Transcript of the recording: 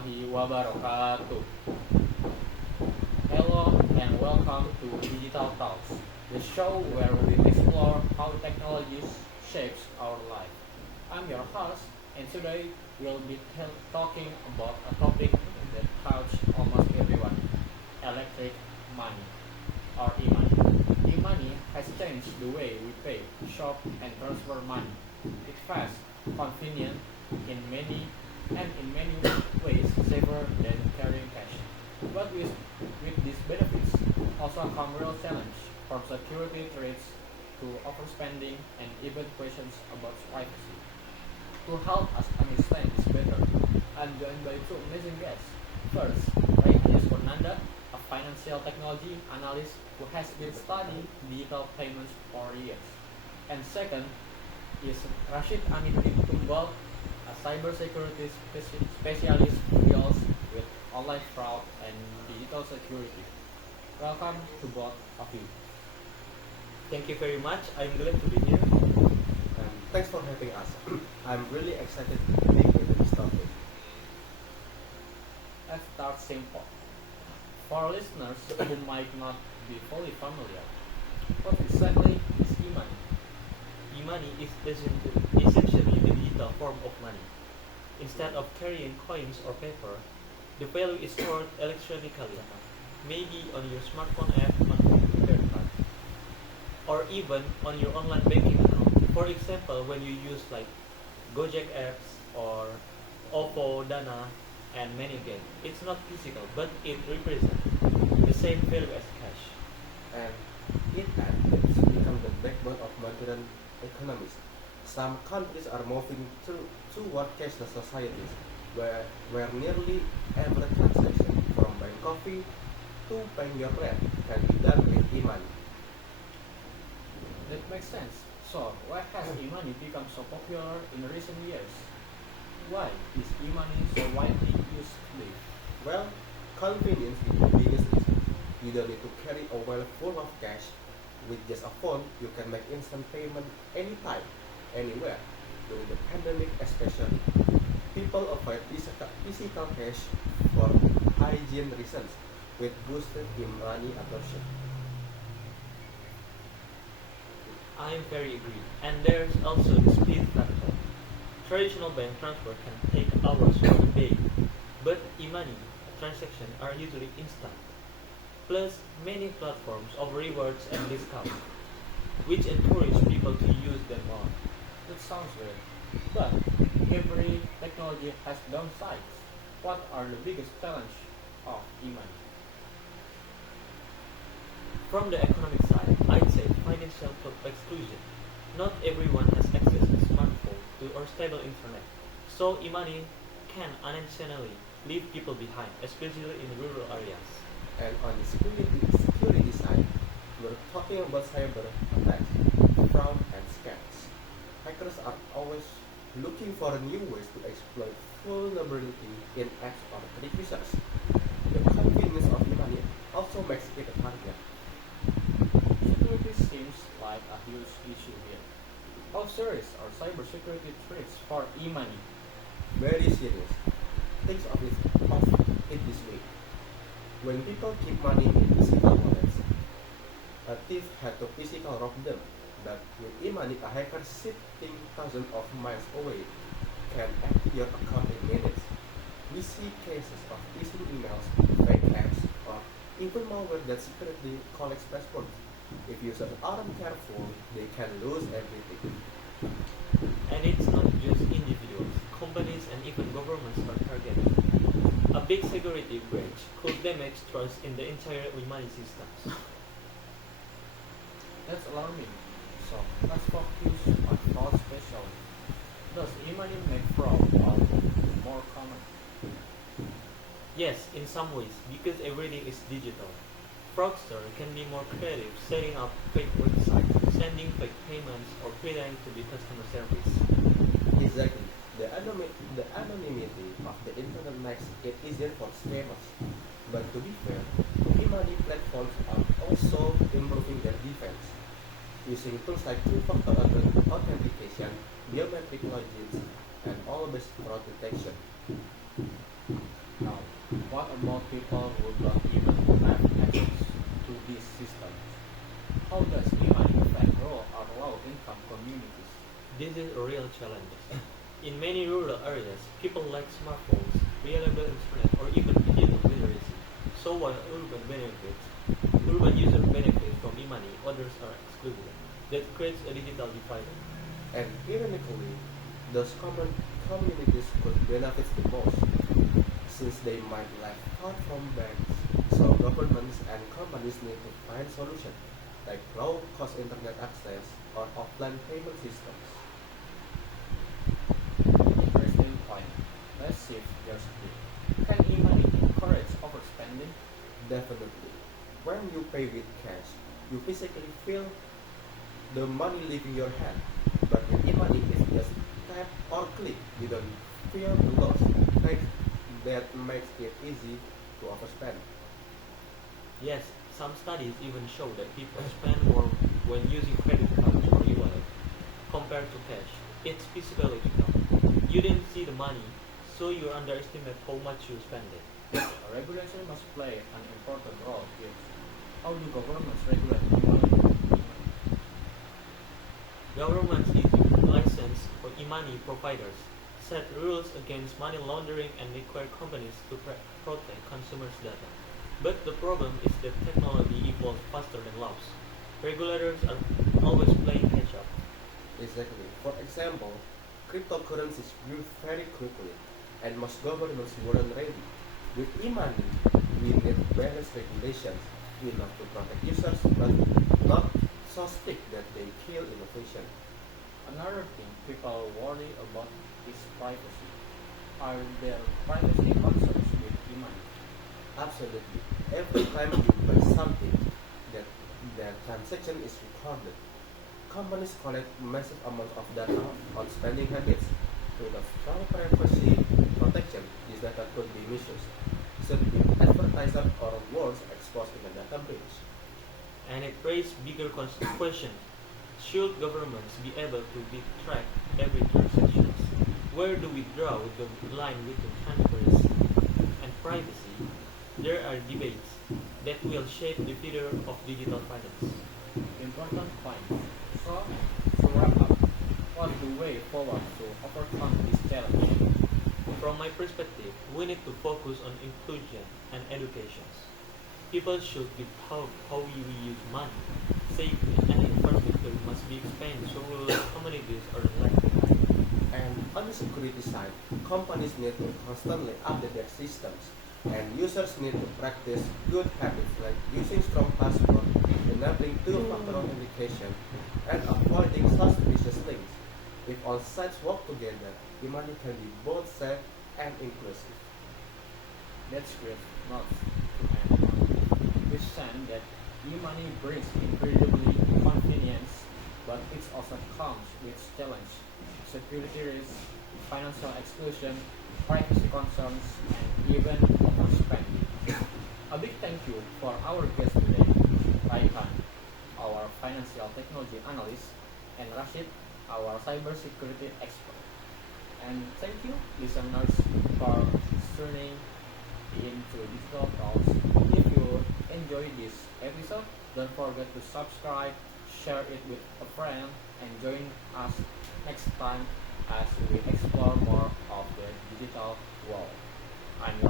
warahmatullahi wabarakatuh. Hello and welcome to Digital Talks, the show where we explore how technology shapes our life. I'm your host, and today we'll be talking about a topic that touches almost everyone: electric money or e-money. E-money has changed the way we pay, shop, and transfer money. It's fast, convenient, in many in many ways safer than carrying cash. But with these benefits also come real challenge from security threats to overspending and even questions about privacy. To help us understand this better, I'm joined by two amazing guests. First, Raihanis Fernanda, a financial technology analyst who has been studying digital payments for years. And second is Rashid Aminuddin Tumbal, a cybersecurity specialist who deals with online fraud and digital security. Welcome to both of you. Thank you very much. I'm glad to be here. And thanks for having us. I'm really excited to dig into this topic. Let's start simple. For listeners who might not be fully familiar, what exactly is e-money? E-money is essentially the digital form of money. Instead of carrying coins or paper, the value is stored electronically, maybe on your smartphone app on your credit card, or even on your online banking account. For example, when you use like Gojek apps or OVO, Dana, and many games, it's not physical, but it represents the same value as cash. And it has become the backbone of modern economies. Some countries are moving toward cashless societies, where nearly every transaction, from buying coffee to paying your rent, can be done with e-money. That makes sense. So, why has e-money become so popular in recent years? Why is e-money so widely used today? Well, convenience is the biggest reason. You don't need to carry a wallet full of cash. With just a phone, you can make instant payment anytime, anywhere. During the pandemic especially, people avoid physical cash for hygiene reasons, which boosted e-money adoption. I am very agree. And there's also the speed factor. Traditional bank transfer can take hours or a day, but e-money transactions are usually instant. Plus, many platforms offer rewards and discounts, which encourage people to use them more. That sounds good. But every technology has downsides. What are the biggest challenge of e-money? From the economic side, I'd say financial exclusion. Not everyone has access to smartphone or stable internet, so e-money can unintentionally leave people behind, especially in rural areas. And on the security side, we're talking about cyber attacks, fraud, and scams. Hackers are always looking for new ways to exploit vulnerability in apps or credit users. The convenience of e-money also makes it a target. Security seems like a huge issue here. How serious are cybersecurity threats for e-money? Very serious. Think of it this way. When people keep money in physical wallets, a thief had to physically rob them. But with e-money, a hacker sitting thousands of miles away can hack your account in minutes. We see cases of phishing emails, fake apps, or even malware that secretly collects passwords. If users aren't careful, they can lose everything. And it's not just individuals, companies and even governments are targeted. A big security breach could damage trust in the entire e-money systems. That's alarming. So let's focus on fraud specially. Does e-money make fraud more common? Yes, in some ways, because everything is digital. Fraudster can be more creative, setting up fake websites, sending fake payments, or pretending to be customer service. Exactly. The anonymity of the internet makes it easier for scammers. But to be fair, e-money platforms are also improving their defense, using tools like two-factor authentication, biometric logins, and all-based fraud detection. more people who don't even have access to these systems. How does e-money affect rural or low-income communities? This is a real challenge. In many rural areas, people lack smartphones, reliable internet, or even digital literacy. So while urban users benefit from e-money, others are excluded. That creates a digital divide. And ironically, those common communities could benefit the most, since they might live far from banks. So governments and companies need to find solutions like low-cost internet access or offline payment systems. Interesting point. Let's shift gears a bit. Can e-money encourage overspending? Definitely. When you pay with cash, you physically feel the money leaving your hand. But with e-money, it's just tap or click. You don't feel the loss. Like, that makes it easy to overspend. Yes, some studies even show that people spend more when using credit cards or e-wallet compared to cash. It's physiological. You didn't see the money, so you underestimate how much you spend it. Regulation must play an important role here. How do governments regulate e-money? Governments issue license for e-money providers, set rules against money laundering, and require companies to protect consumers' data. But the problem is that technology evolves faster than laws. Regulators are always playing catch up. Exactly. For example, cryptocurrencies grew very quickly, and most governments weren't ready. With e-money, we need balanced regulations enough to protect users, but not so strict that they kill innovation. Another thing people worry about is privacy. Are there privacy concerns with e-money? Absolutely. Every time you buy something, that that transaction is recorded. Companies collect massive amounts of data on spending habits. Without strong privacy protection, this data could be misused. So if advertisers or worse exposed in a data breach. And it raises bigger questions. Should governments be able to be track every transaction? Where do we draw the line between transparency and privacy? There are debates that will shape the future of digital finance. Important point. So, to wrap up, what's the way forward to overcome this challenge? From my perspective, we need to focus on inclusion and education. People should be taught how we use money safely, and infrastructure must be expanded so rural communities are left behind. And on the security side, companies need to constantly update their systems, and users need to practice good habits like using strong password, enabling two-factor authentication, and avoiding suspicious links. If all sides work together, e-money can be both safe and inclusive. That's great notes to end on. We saying that e-money brings incredibly convenience, but it also comes with challenge, security risks, financial exclusion, privacy concerns, and even overspending. A big thank you for our guest today, Raihan, our financial technology analyst, and Rashid, our cybersecurity expert. And thank you, listeners, for tuning into Digital Talks. If you enjoyed this episode, don't forget to subscribe, share it with a friend, and join us next time as we explore more of the digital world. I'm your